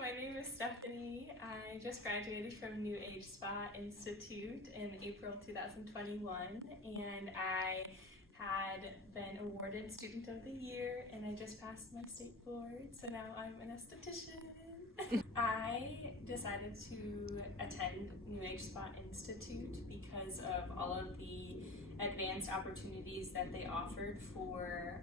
my name is Stephanie. I just graduated from New Age Spa Institute in April 2021, and I had been awarded Student of the Year, and I just passed my state board, so now I'm an esthetician. I decided to attend New Age Spa Institute because of all of the advanced opportunities that they offered for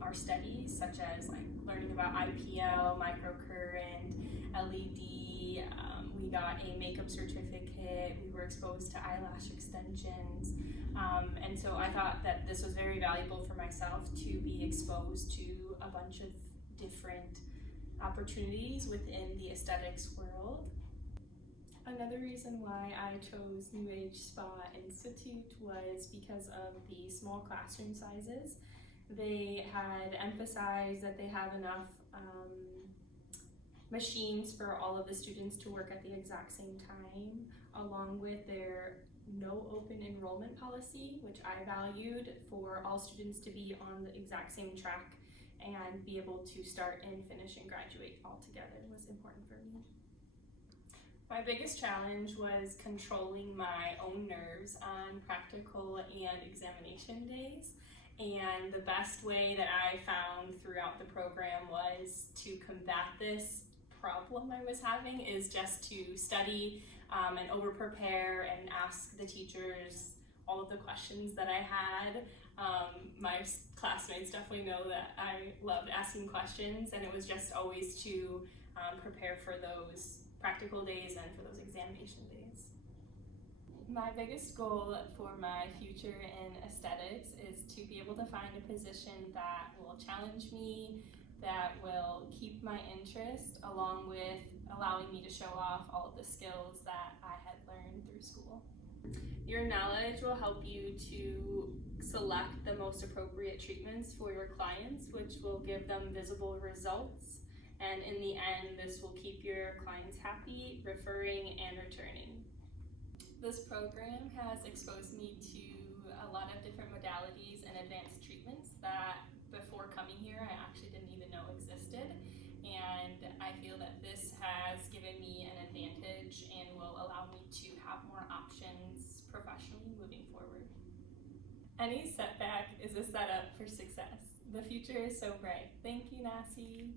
our studies, such as like learning about IPL, microcurrent, LED. We got a makeup certificate. We were exposed to eyelash extensions. And so I thought that this was very valuable for myself to be exposed to a bunch of different opportunities within the aesthetics world. Another reason why I chose New Age Spa Institute was because of the small classroom sizes. They had emphasized that they have enough machines for all of the students to work at the exact same time, along with their no open enrollment policy, which I valued, for all students to be on the exact same track and be able to start and finish and graduate all together was important for me. My biggest challenge was controlling my own nerves on practical and examination days. And the best way that I found throughout the program was to combat this problem I was having is just to study and over-prepare and ask the teachers all of the questions that I had. My classmates definitely know that I loved asking questions, and it was just always to prepare for those practical days and for those examination days. My biggest goal for my future in aesthetics is to be able to find a position that will challenge me, that will keep my interest, along with allowing me to show off all of the skills that I had learned through school. Your knowledge will help you to select the most appropriate treatments for your clients, which will give them visible results. And in the end, this will keep your clients happy, referring and returning. This program has exposed me to a lot of different modalities and advanced treatments that before coming here I actually didn't even know existed. And I feel that this has given me an advantage and will allow me to have more options professionally moving forward. Any setback is a setup for success. The future is so bright. Thank you, NASI.